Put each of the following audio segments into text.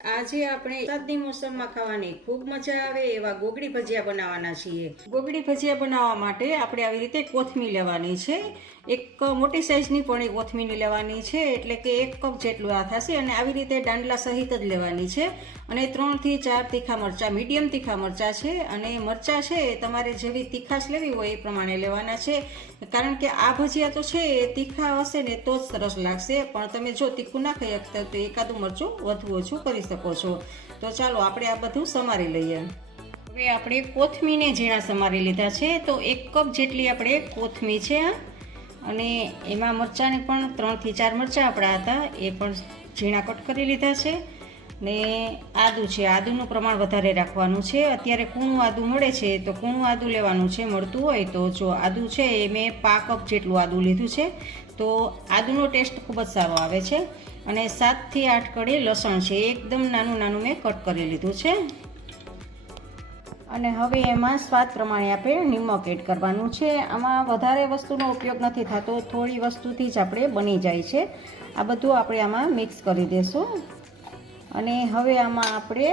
આજે આપણે વરસાદની મોસમમાં ખાવાની ખૂબ મજા આવે એવા ગોગડી ભજીયા બનાવવાના છીએ। ગોગડી ભજીયા બનાવવા માટે આપણે આવી રીતે કોથમીર લેવાની છે। એક મોટી સાઈઝની પણ એક કોથમીર લેવાની છે, એટલે કે 1 કપ જેટલું આ થશે। અને આવી રીતે દાંડલા સહિત જ લેવાની છે। અને 3 થી 4 તીખા મરચાં, મીડિયમ તીખા મરચાં છે। અને મરચાં છે તમારે જેવી તીખાશ લેવી હોય એ પ્રમાણે લેવાના છે, કારણ કે આ ભજીયા તો છે એ તીખા હશે ને તો જ સરસ લાગશે। પણ તમે જો તીખું ના ખાઈ શકતા તો એકાદું મરચું વધુ ઓછું કરી શકો છો। તો ચાલો આપણે આ બધું સમારી લઈએ। હવે આપણે કોથમીરને ઝીણા સમારી લીધા છે, તો 1 કપ જેટલી આપણે કોથમીર છે, અને એમાં મરચાંને પણ 3 થી 4 મરચાં આપણા હતા એ પણ ઝીણા કટ કરી લીધા છે। ને આદું છે, આદુનું પ્રમાણ વધારે રાખવાનું છે। અત્યારે કૂણું આદું મળે છે તો કૂણું આદું લેવાનું છે, મળતું હોય તો। જો આદું છે એ મેં 1/2 કપ જેટલું આદું લીધું છે, તો આદુનો ટેસ્ટ ખૂબ જ સારો આવે છે। અને 7 થી 8 કળી લસણ છે, એકદમ નાનું નાનું મેં કટ કરી લીધું છે। અને હવે એમાં સ્વાદ પ્રમાણે આપણે નિમક એડ કરવાનું છે। આમાં વધારે વસ્તુનો ઉપયોગ નથી થતો, થોડી વસ્તુથી જ આપણે બની જાય છે। આ બધું આપણે આમાં મિક્સ કરી દઈશું। અને હવે આમાં આપણે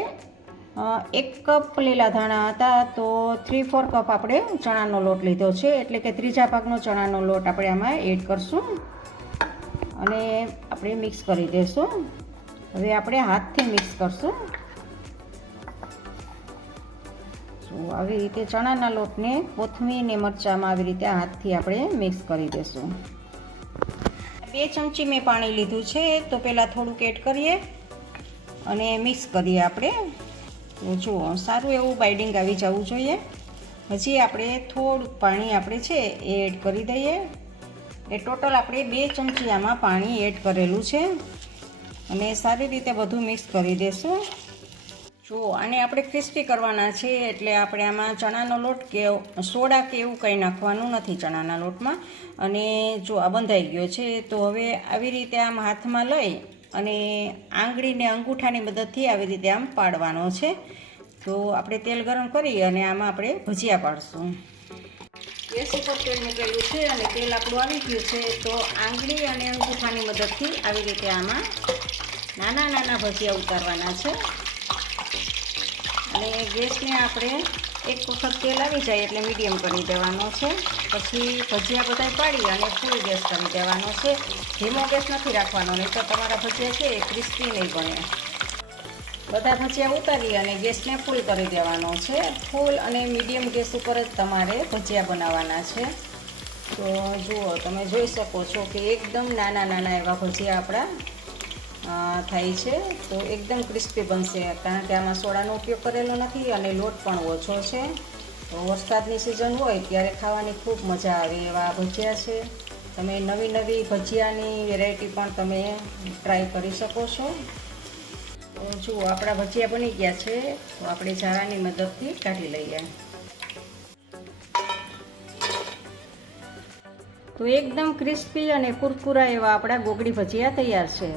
1 કપ લીલા ધાણા હતા તો 3/4 કપ આપણે ચણાનો લોટ લીધો છે, એટલે કે 3/4 ભાગનો ચણાનો લોટ આપણે આમાં એડ કરશું અને આપણે મિક્સ કરી દઈશું। હવે આપણે હાથથી મિક્સ કરશું। તો આવી રીતે ચણાના લોટને કોથમીર ને મરચાંમાં આવી રીતે હાથથી આપણે મિક્સ કરી દઈશું। 2 ચમચી મેં પાણી લીધું છે, તો પહેલાં થોડુંક એડ કરીએ અને મિક્સ કરીએ આપણે। તો જુઓ સારું એવું બાઇડિંગ આવી જવું જોઈએ। હજી આપણે થોડુંક પાણી આપણે છે એ એડ કરી દઈએ। એ ટોટલ આપણે 2 ચમચી આમાં પાણી એડ કરેલું છે, અને સારી રીતે બધું મિક્સ કરી દઈશું। જો આને આપણે ક્રિસ્પી કરવાના છે, એટલે આપણે આમાં ચણાનો લોટ કે સોડા કે એવું કંઈ નાખવાનું નથી ચણાના લોટમાં। અને જો આ બંધાઈ ગયો છે, તો હવે આવી રીતે આમ હાથમાં લઈ અને આંગળીને અંગૂઠાની મદદથી આવી રીતે આમ પાડવાનો છે। તો આપણે તેલ ગરમ કરી અને આમાં આપણે ભજીયા પાડશું। ગેસ ઉપર તેલ મૂકેલું છે અને તેલ આપણું આવી ગયું છે, તો આંગળી અને અંગૂઠાની મદદથી આવી રીતે આમાં નાના નાના ભજીયા ઉતારવાના છે। અને ગેસને આપણે એક વખત તેલ આવી જાય એટલે મીડિયમ કરી દેવાનો છે। પછી ભજીયા બધા પાડી અને ફૂલ ગેસ કરી દેવાનો છે। ધીમો ગેસ નથી રાખવાનો, નહીં તો તમારા ભજીયા છે એ ક્રિસ્પી નહીં બને। બધા ભજીયા ઉતારી અને ગેસને ફૂલ કરી દેવાનો છે। ફૂલ અને મીડિયમ ગેસ ઉપર જ તમારે ભજીયા બનાવવાના છે। તો જુઓ તમે જોઈ શકો છો કે એકદમ નાના નાના એવા ભજીયા આપણા થાય છે। તો એકદમ ક્રિસ્પી બનશે, કારણ કે આમાં સોડાનો ઉપયોગ કરેલો નથી અને લોટ પણ ઓછો છે। તો વરસાદની સિઝન હોય ત્યારે ખાવાની ખૂબ મજા આવે એવા ભજીયા છે। તમે નવી નવી ભજીયાની વેરાયટી પણ તમે ટ્રાય કરી શકો છો। તો જુઓ આપણા ભજીયા બની ગયા છે, તો આપણે ઝારાની મદદથી કાઢી લઈએ। તો એકદમ ક્રિસ્પી અને કુરકુરા એવા આપણા ગોગડી ભજીયા તૈયાર છે।